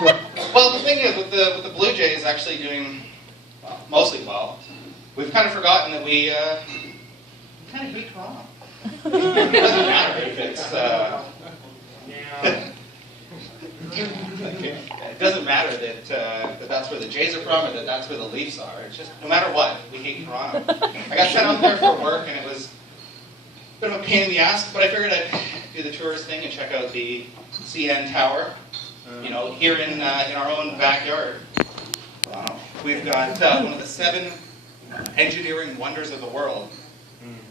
Well, the thing is, with the Blue Jays actually doing mostly well, we've kind of forgotten that we kind of hate Toronto. It doesn't matter if it's. It doesn't matter that that's where the Jays are from or that that's where the Leafs are. It's just no matter what, we hate Toronto. I got sent out there for work, and it was a bit of a pain in the ass, but I figured I'd do the tourist thing and check out the CN Tower. You know, here in our own backyard. We've got one of the 7 engineering wonders of the world.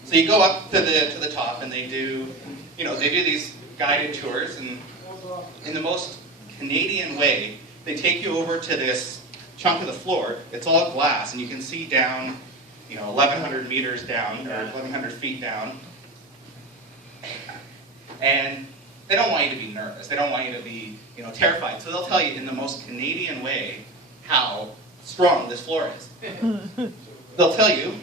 So you go up to the top, and they do these guided tours, and in the most Canadian way, they take you over to this chunk of the floor. It's all glass, and you can see down, 1,100 meters down, or 1,100 feet down. And they don't want you to be nervous. They don't want you to be, terrified. So they'll tell you in the most Canadian way how strong this floor is. They'll tell you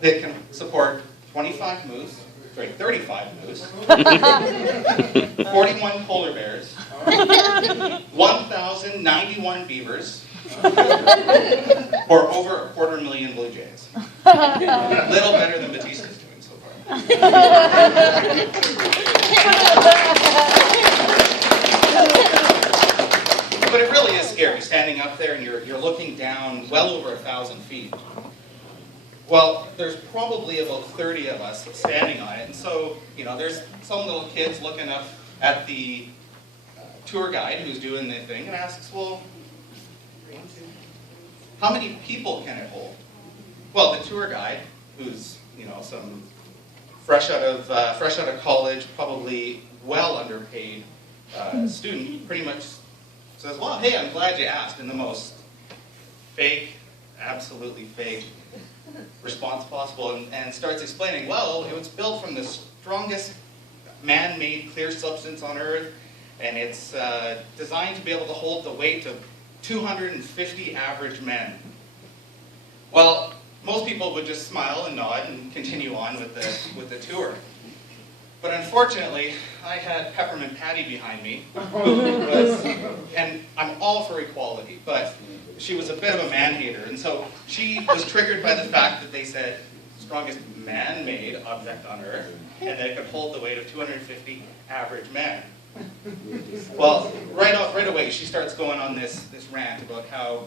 that it can support 35 moose, 35 moose, 41 polar bears, 1,091 beavers, or over 250,000 blue jays. Little better than Batista's doing so far. But it really is scary, standing up there and you're looking down well over 1,000 feet. Well, there's probably about 30 of us standing on it, and so, there's some little kids looking up at the tour guide who's doing the thing and asks, well, how many people can it hold? Well, the tour guide, who's, some fresh out of college, probably well underpaid student, pretty much says, well, hey, I'm glad you asked, in the most fake, absolutely fake response possible, and starts explaining, well, it was built from the strongest man-made clear substance on Earth, and it's designed to be able to hold the weight of 250 average men. Well, most people would just smile and nod and continue on with the tour. But unfortunately, I had Peppermint Patty behind me, who was, and I'm all for equality, but she was a bit of a man-hater, and so she was triggered by the fact that they said strongest man-made object on Earth, and that it could hold the weight of 250 average men. Well, right away, she starts going on this rant about how,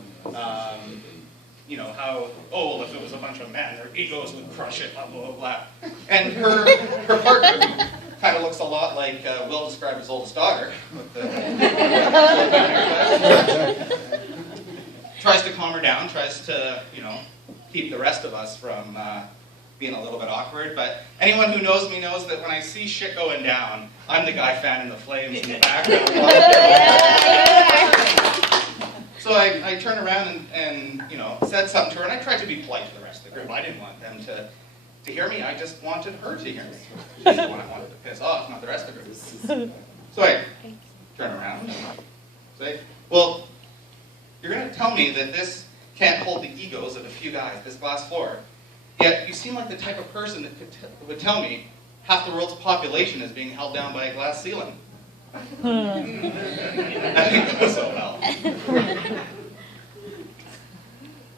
if it was a bunch of men, their egos would crush it, blah, blah, blah, blah. And her partner kind of looks a lot like Will described his oldest daughter, with the tries to calm her down, tries to, keep the rest of us from being a little bit awkward. But anyone who knows me knows that when I see shit going down, I'm the guy fanning the flames in the background. So I turned around and said something to her, and I tried to be polite to the rest of the group. I didn't want them to hear me. I just wanted her to hear me. She's the one I wanted to piss off, not the rest of the group. So I turn around and say, well, you're going to tell me that this can't hold the egos of a few guys, this glass floor, yet you seem like the type of person that would tell me half the world's population is being held down by a glass ceiling. That didn't go so well.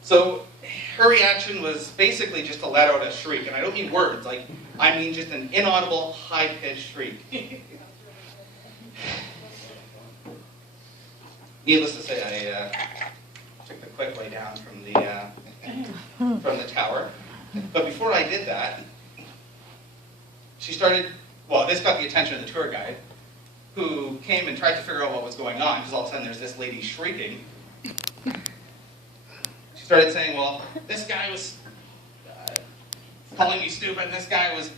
So her reaction was basically just to let out a shriek, and I don't mean words, I mean just an inaudible, high-pitched shriek. Needless to say, I took the quick way down from the tower. But before I did that, she started, this got the attention of the tour guide, who came and tried to figure out what was going on, because all of a sudden there's this lady shrieking. She started saying, well, this guy was calling me stupid, and this guy was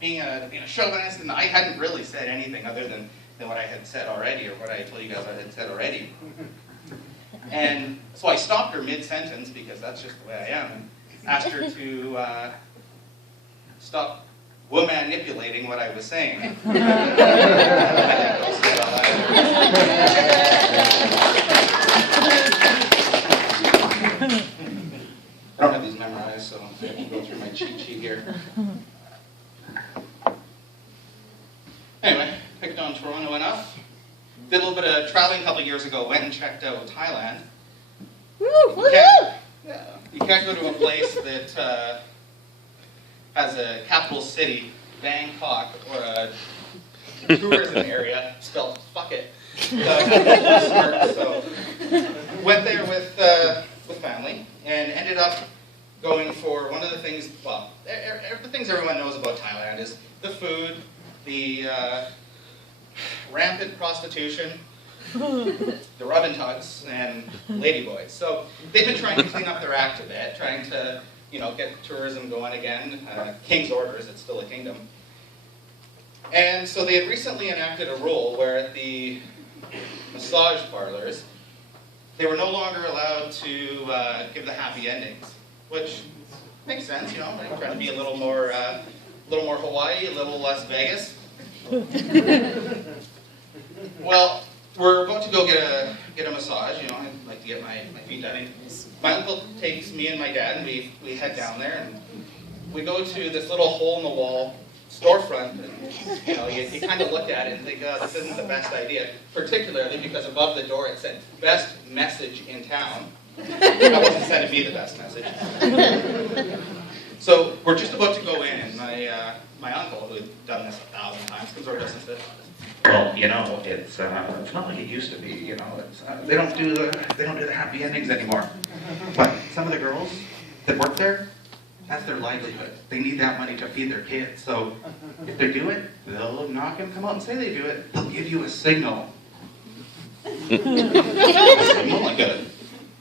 being a chauvinist, and I hadn't really said anything other than what I had said already, or what I told you guys I had said already. And so I stopped her mid-sentence, because that's just the way I am, and asked her to stop manipulating what I was saying. I don't have these memorized, so I have to go through my cheat sheet here. Anyway, picked on Toronto enough. Did a little bit of travel traveling a couple of years ago, went and checked out Thailand. Woo! You can't go to a place that has a capital city, Bangkok, or a tourism area spelled fuck it. So went there with family and ended up going for one of the things, well, the things everyone knows about Thailand is the food, the rampant prostitution, the rub and tugs, and ladyboys. So they've been trying to clean up their act a bit, trying to, get tourism going again. King's orders, it's still a kingdom. And so they had recently enacted a rule where at the massage parlors, they were no longer allowed to give the happy endings, which makes sense, they're trying to be a little more Hawaii, a little less Vegas. Well, we're about to go get a massage, I'd like to get my feet done. And my uncle takes me and my dad, and we head down there, and we go to this little hole-in-the-wall storefront, and you kind of look at it and think, oh, this isn't the best idea, particularly because above the door it said, best message in town. That wasn't sending me the best message. So we're just about to go in, and my uncle, who had done this 1,000 times, comes over to us and says, well, it's not like it used to be, they don't do the happy endings anymore. But some of the girls that work there, that's their livelihood. They need that money to feed their kids. So if they do it, they'll knock and come out and say they do it. They'll give you a signal. A signal, like a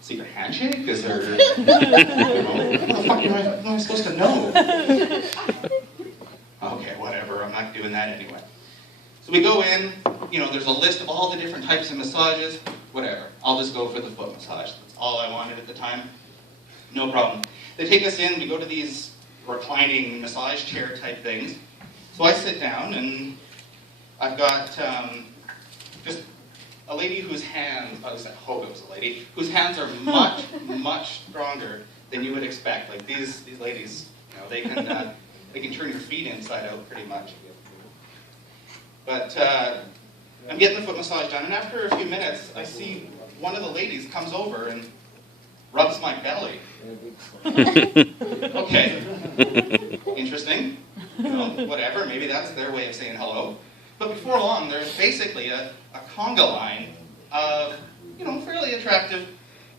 secret handshake? Is there, what the fuck am I supposed to know? Okay, whatever, I'm not doing that anyway. So we go in, there's a list of all the different types of massages, whatever. I'll just go for the foot massage. That's all I wanted at the time. No problem. They take us in, we go to these reclining massage chair type things. So I sit down, and I've got just a lady whose hands, at least I hope it was a lady, whose hands are much, much stronger than you would expect. Like these ladies, they can turn your feet inside out pretty much. But I'm getting the foot massage done, and after a few minutes, I see one of the ladies comes over and rubs my belly. Okay, interesting, whatever, maybe that's their way of saying hello. But before long, there's basically a conga line of, fairly attractive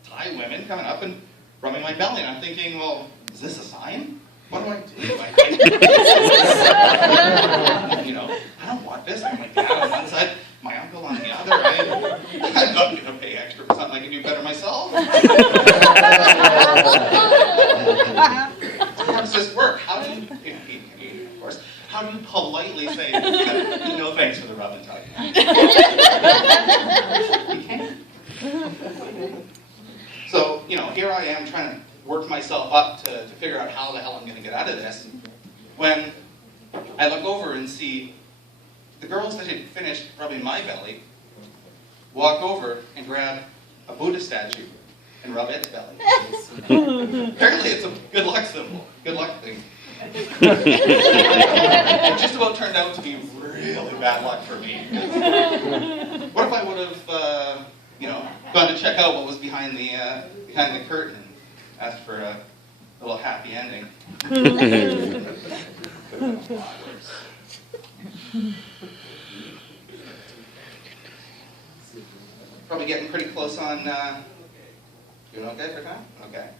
Thai women coming up and rubbing my belly. And I'm thinking, well, is this a sign? What do I do? I don't want this. I have my dad on one side, my uncle on the other. I'm not going to pay extra for something I can do better myself. How does this work? How do you, of course, how do you politely say, no thanks for the rub and tug? You can't. So, here I am trying to work myself up to figure out how the hell I'm going to get out of this, when I look over and see the girls that had finished rubbing my belly walk over and grab a Buddha statue and rub its belly. Apparently it's a good luck symbol, good luck thing. It just about turned out to be really bad luck for me. What if I would have, gone to check out what was behind the curtain and asked for a little happy ending? Probably getting pretty close on, doing okay for time? Okay.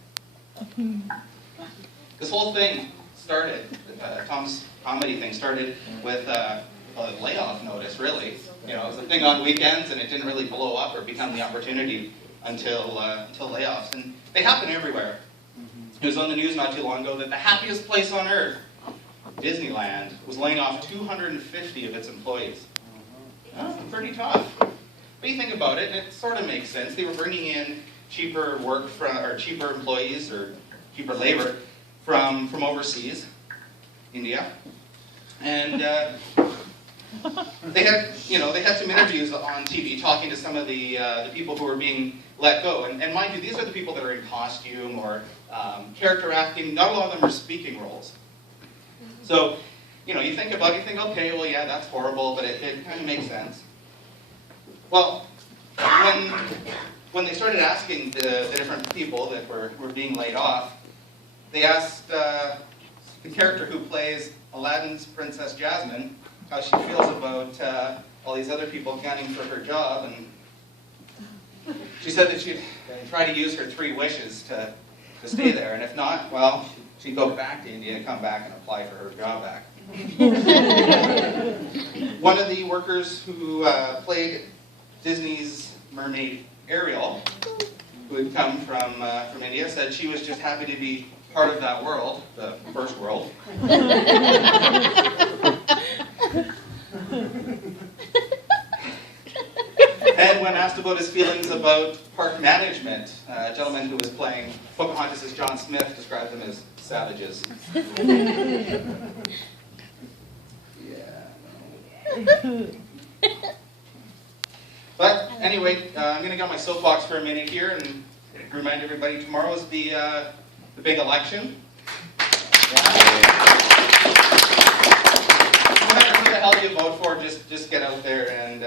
This whole thing started, Tom's comedy thing started with a layoff notice, really. It was a thing on weekends, and it didn't really blow up or become the opportunity until layoffs. And they happen everywhere. It was on the news not too long ago that the happiest place on earth, Disneyland, was laying off 250 of its employees. Oh, pretty tough. But you think about it, and it sort of makes sense. They were bringing in cheaper cheaper employees or cheaper labor from overseas, India, and they had some interviews on TV talking to some of the people who were being let go. And mind you, these are the people that are in costume or character acting. Not a lot of them are speaking roles. So, you think about it, you think, okay, well, yeah, that's horrible, but it kind of makes sense. Well, asking the different people that were being laid off, they asked the character who plays Aladdin's Princess Jasmine how she feels about all these other people gunning for her job, and she said that she'd try to use her 3 wishes to stay there, and if not, well, she'd go back to India and come back and apply for her job back. One of the workers who played Disney's mermaid Ariel, who had come from India, said she was just happy to be part of that world, the first world. And when asked about his feelings about park management, a gentleman who was playing Pocahontas' John Smith described them as savages. But anyway, I'm going to get on my soapbox for a minute here and remind everybody tomorrow is the big election. No matter who the hell you vote for, just get out there and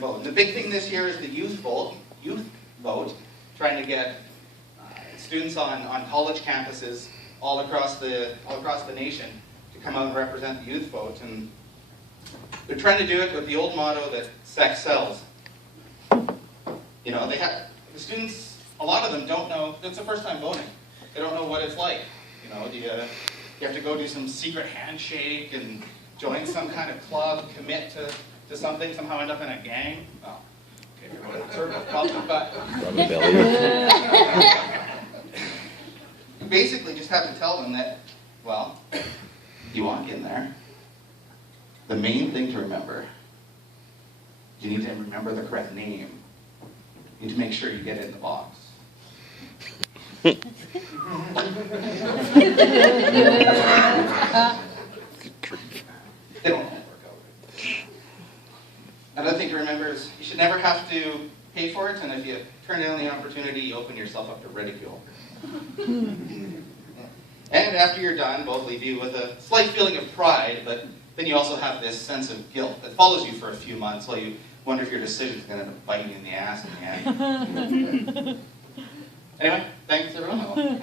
vote. And the big thing this year is the youth vote, trying to get students on college campuses all across the nation to come out and represent the youth vote. And they're trying to do it with the old motto that sex sells. You know, the students, a lot of them don't know, it's the first time voting. They don't know what it's like. You know, you have to go do some secret handshake and join some kind of club, commit to something, somehow end up in a gang. Oh, okay, you're going to sort of problem, but you basically just have to tell them that, well, you walk in there, the main thing to remember, you need to remember the correct name. You need to make sure you get it in the box. They don't know. Another thing to remember is you should never have to pay for it, and if you turn down the opportunity, you open yourself up to ridicule. And after you're done, both leave you with a slight feeling of pride, but then you also have this sense of guilt that follows you for a few months while you wonder if your decision is going to bite you in the ass in the end. Anyway, thanks everyone.